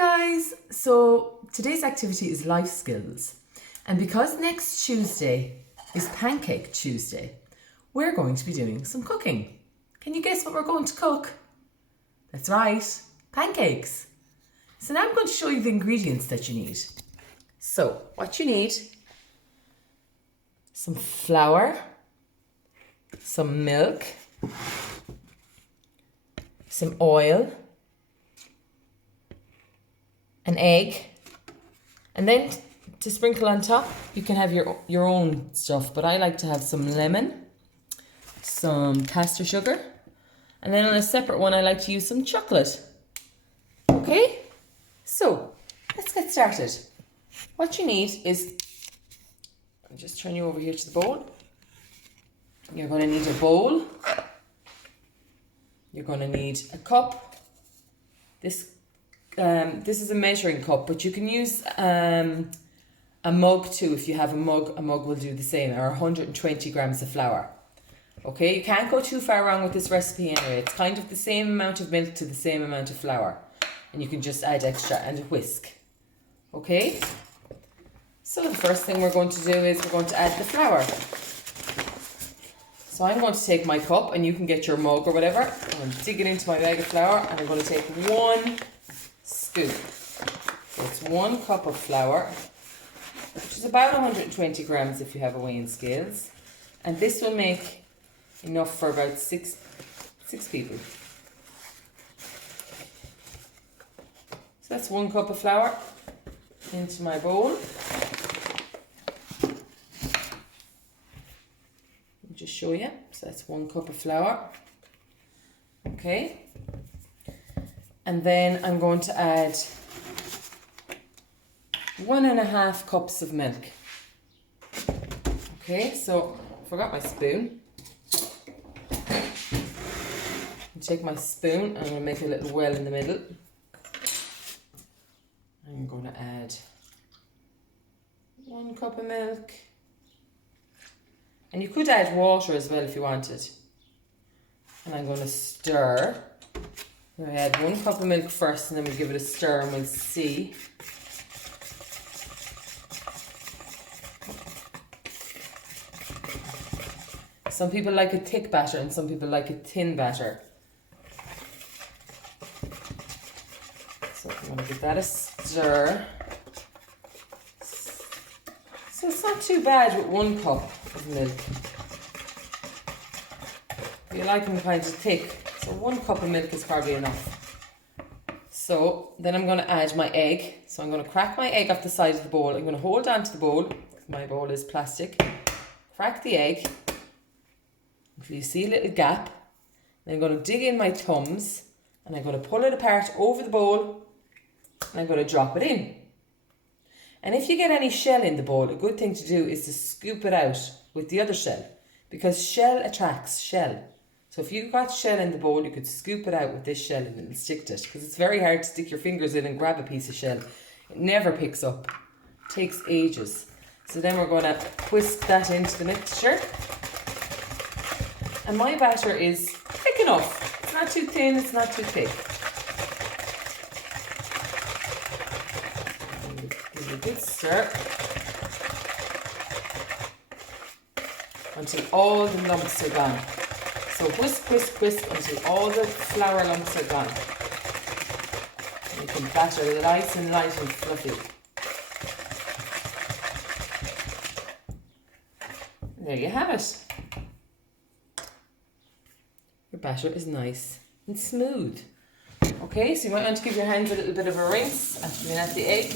guys! So today's activity is life skills, and because next Tuesday is Pancake Tuesday, we're going to be doing some cooking. Can you guess what we're going to cook? That's right, pancakes. So now I'm going to show you the ingredients that you need. So what you need: some flour, some milk, some oil, an egg, and then to sprinkle on top you can have your own stuff, but I like to have some lemon, some caster sugar, and then on a separate one I like to use some chocolate. Okay, so let's get started. What you need is, I'll just turn you over here to the bowl. You're going to need a bowl, you're going to need a cup. This is a measuring cup, but you can use a mug too. If you have a mug will do the same, or 120 grams of flour. Okay, you can't go too far wrong with this recipe anyway. It's kind of the same amount of milk to the same amount of flour, and you can just add extra and a whisk. Okay, so the first thing we're going to do is we're going to add the flour. So I'm going to take my cup, and you can get your mug or whatever. I'm going to dig it into my bag of flour, and I'm going to take 1 scoop. So it's 1 cup of flour, which is about 120 grams if you have a weighing scales, and this will make enough for about six people. So that's 1 cup of flour into my bowl. I'll just show you. So that's 1 cup of flour. Okay. And then I'm going to add 1.5 cups of milk. Okay, so I forgot my spoon. I'll take my spoon and I'm going to make a little well in the middle. I'm going to add 1 cup of milk. And you could add water as well if you wanted. And I'm going to stir. We'll add 1 cup of milk first, and then we'll give it a stir and we'll see. Some people like a thick batter and some people like a thin batter. So I'm going to give that a stir. So it's not too bad with 1 cup of milk. If you like them kind of thick, so 1 cup of milk is probably enough. So then I'm going to add my egg. So I'm going to crack my egg off the side of the bowl. I'm going to hold on to the bowl. My bowl is plastic. Crack the egg until you see a little gap. Then I'm going to dig in my thumbs and I'm going to pull it apart over the bowl and I'm going to drop it in. And if you get any shell in the bowl, a good thing to do is to scoop it out with the other shell, because shell attracts shell. So if you've got shell in the bowl, you could scoop it out with this shell and it'll stick to it, because it's very hard to stick your fingers in and grab a piece of shell. It never picks up. It takes ages. So then we're going to whisk that into the mixture. And my batter is thick enough. It's not too thin, it's not too thick. Give it a good stir until all the lumps are gone. So whisk, whisk, whisk until all the flour lumps are gone. You can batter it nice and light and fluffy. There you have it. Your batter is nice and smooth. Okay, so you might want to give your hands a little bit of a rinse after you add the egg.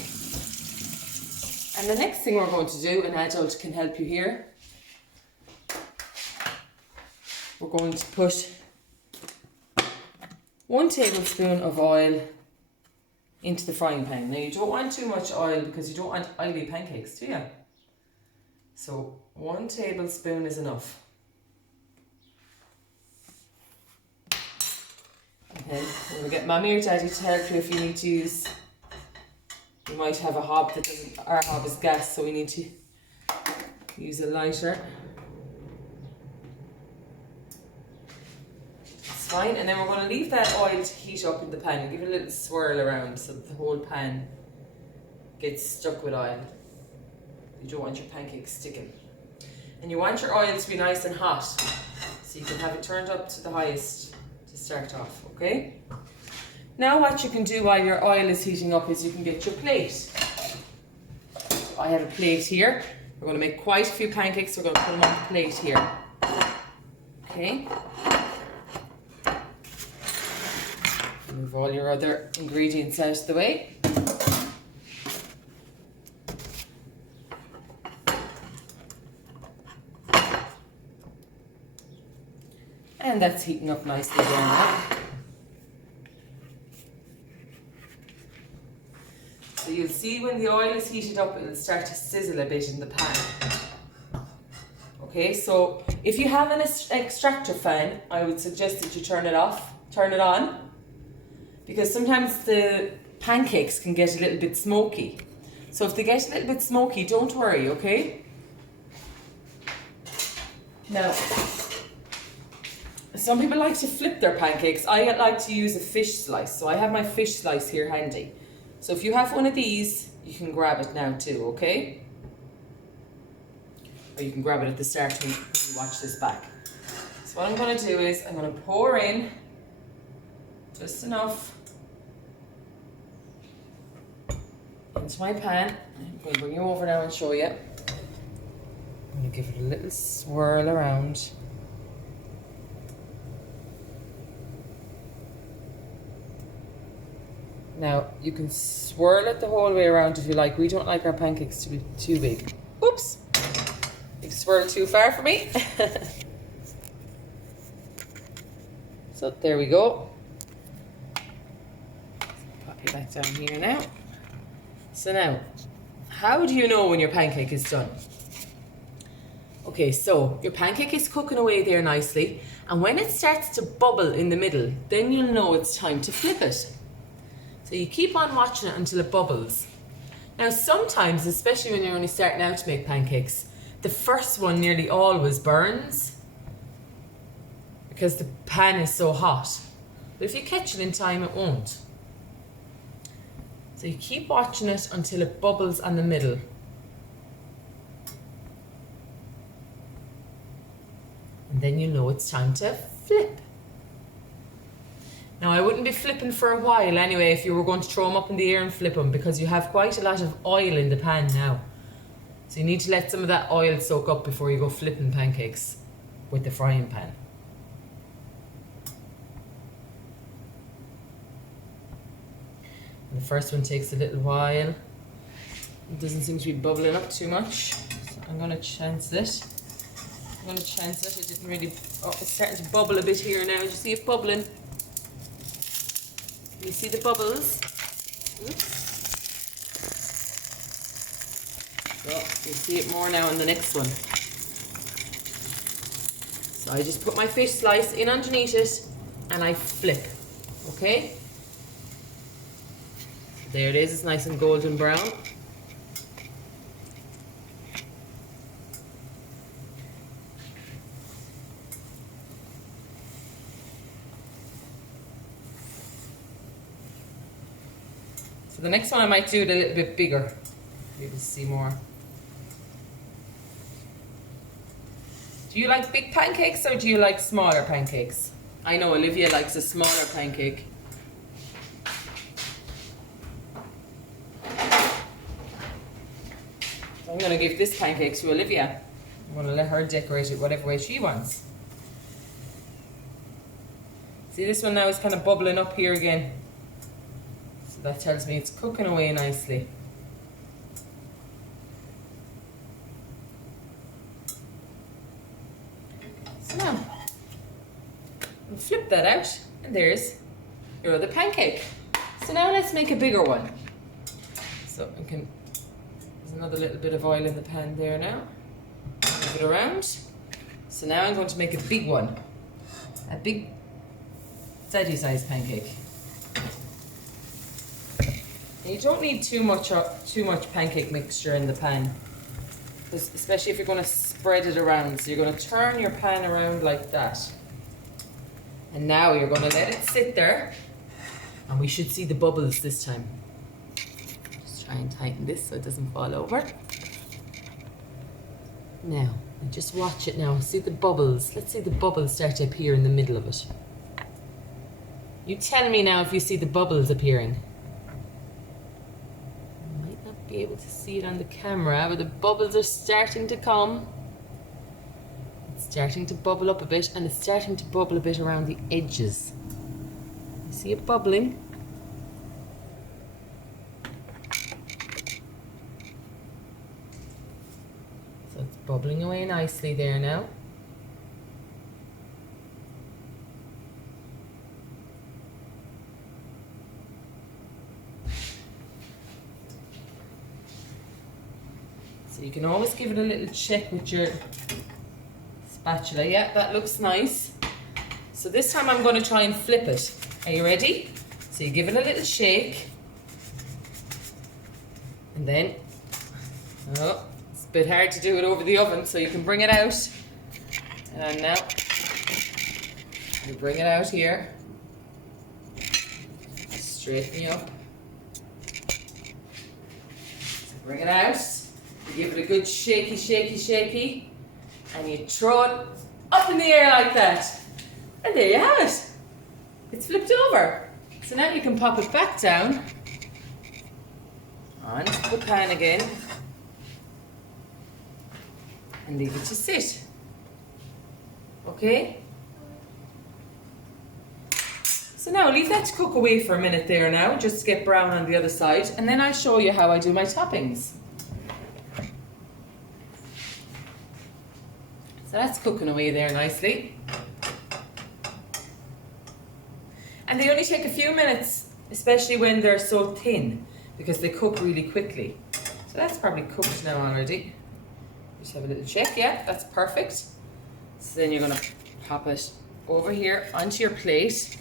And the next thing we're going to do, an adult can help you here. We're going to put 1 tablespoon of oil into the frying pan. Now you don't want too much oil because you don't want oily pancakes, do you? So 1 tablespoon is enough. Okay, we're going to get Mommy or Daddy to help you if you need to use. You might have a hob that doesn't. Our hob is gas, so we need to use a lighter. fine. And then we're going to leave that oil to heat up in the pan and give it a little swirl around so that the whole pan gets stuck with oil. You don't want your pancakes sticking. And you want your oil to be nice and hot, so you can have it turned up to the highest to start off, okay? Now what you can do while your oil is heating up is you can get your plate. So I have a plate here. We're going to make quite a few pancakes, so we're going to put them on the plate here. Okay. Move all your other ingredients out of the way. And that's heating up nicely there now. So you'll see when the oil is heated up, it'll start to sizzle a bit in the pan. Okay, so if you have an extractor fan, I would suggest that you turn it on, because sometimes the pancakes can get a little bit smoky. So if they get a little bit smoky, don't worry, okay? Now, some people like to flip their pancakes. I like to use a fish slice, so I have my fish slice here handy. So if you have one of these, you can grab it now too, okay? Or you can grab it at the start when you watch this back. So what I'm going to do is I'm going to pour in just enough into my pan. I'm going to bring you over now and show you. I'm going to give it a little swirl around. Now, you can swirl it the whole way around if you like. We don't like our pancakes to be too big. Oops! You swirled too far for me. So, there we go. Pop you back down here now. So now, how do you know when your pancake is done? Okay, so your pancake is cooking away there nicely. And when it starts to bubble in the middle, then you'll know it's time to flip it. So you keep on watching it until it bubbles. Now sometimes, especially when you're only starting out to make pancakes, the first one nearly always burns because the pan is so hot. But if you catch it in time, it won't. So you keep watching it until it bubbles on the middle. And then you know it's time to flip. Now, I wouldn't be flipping for a while anyway if you were going to throw them up in the air and flip them, because you have quite a lot of oil in the pan now. So you need to let some of that oil soak up before you go flipping pancakes with the frying pan. And the first one takes a little while. It doesn't seem to be bubbling up too much. So I'm going to chance it. It didn't really... Oh, it's starting to bubble a bit here now. Do you see it bubbling? You see the bubbles? Oops. So you'll see it more now in the next one. So I just put my fish slice in underneath it and I flip. Okay? There it is, it's nice and golden brown. So the next one I might do it a little bit bigger. You can see more. Do you like big pancakes or do you like smaller pancakes? I know Olivia likes a smaller pancake. So I'm going to give this pancake to Olivia. I'm going to let her decorate it whatever way she wants. See, this one now is kind of bubbling up here again. That tells me it's cooking away nicely. So now, we'll flip that out, and there's your other pancake. So now let's make a bigger one. So there's another little bit of oil in the pan there now. Move it around. So now I'm going to make a big one. A big daddy-sized pancake. You don't need too much pancake mixture in the pan, especially if you're going to spread it around. So you're going to turn your pan around like that. And now you're going to let it sit there. And we should see the bubbles this time. Just try and tighten this so it doesn't fall over. Now, just watch it now. See the bubbles. Let's see the bubbles start to appear in the middle of it. You tell me now if you see the bubbles appearing. You might not be able to see it on the camera, but the bubbles are starting to come. It's starting to bubble up a bit, and it's starting to bubble a bit around the edges. You see it bubbling? So it's bubbling away nicely there now. So you can always give it a little check with your spatula. Yeah, that looks nice. So this time I'm going to try and flip it. Are you ready? So you give it a little shake. And then, oh, it's a bit hard to do it over the oven, so you can bring it out. And now, you bring it out here. Straighten you up. So bring it out. You give it a good shaky, shaky, shaky. And you throw it up in the air like that. And there you have it. It's flipped over. So now you can pop it back down onto the pan again and leave it to sit. Okay? So now leave that to cook away for a minute there now, just to get brown on the other side, and then I'll show you how I do my toppings. So that's cooking away there nicely. And they only take a few minutes, especially when they're so thin, because they cook really quickly. So that's probably cooked now already. Just have a little check. Yeah, that's perfect. So then you're going to pop it over here onto your plate.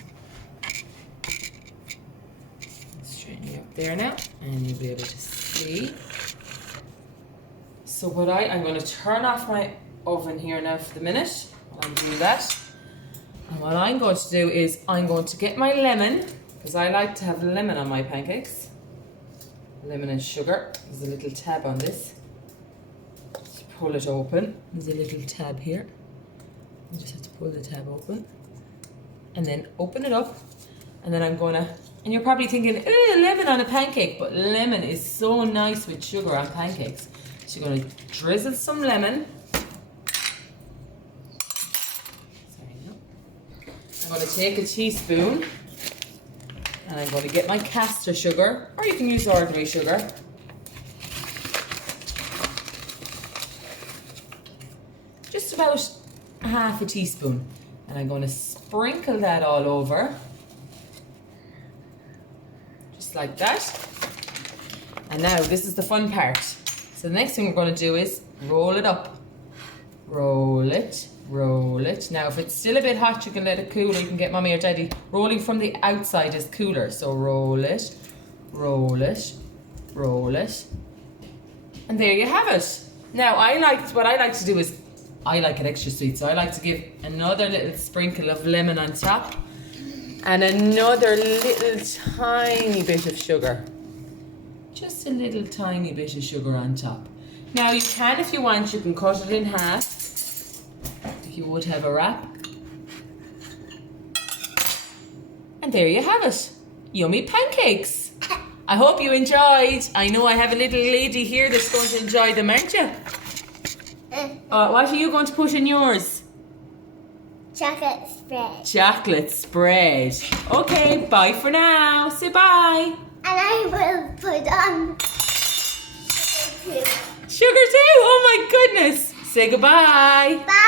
Straighten you up there now, and you'll be able to see. So what I'm going to turn off my oven here now for the minute. I'll do that. And what I'm going to do is I'm going to get my lemon, because I like to have lemon on my pancakes. Lemon and sugar. There's a little tab on this. Just pull it open. There's a little tab here. You just have to pull the tab open. And then open it up. And then I'm going to, and you're probably thinking, ew, lemon on a pancake. But lemon is so nice with sugar on pancakes. So you're going to drizzle some lemon. I'm going to take a teaspoon and I'm going to get my caster sugar, or you can use ordinary sugar. Just about half a teaspoon. And I'm going to sprinkle that all over. Just like that. And now this is the fun part. So the next thing we're going to do is roll it up. Roll it. Roll it. Now if it's still a bit hot, you can let it cool, or you can get mommy or daddy. Rolling from the outside is cooler. So roll it, roll it, roll it. And there you have it. Now what I like to do is, I like it extra sweet, so I like to give another little sprinkle of lemon on top and another little tiny bit of sugar. Just a little tiny bit of sugar on top. Now you can, if you want, you can cut it in half. You would have a wrap. And there you have it. Yummy pancakes. I hope you enjoyed. I know I have a little lady here that's going to enjoy them, aren't you? What are you going to put in yours? Chocolate spread. Chocolate spread. Okay, bye for now. Say bye. And I will put on sugar too. Oh my goodness. Say goodbye. Bye.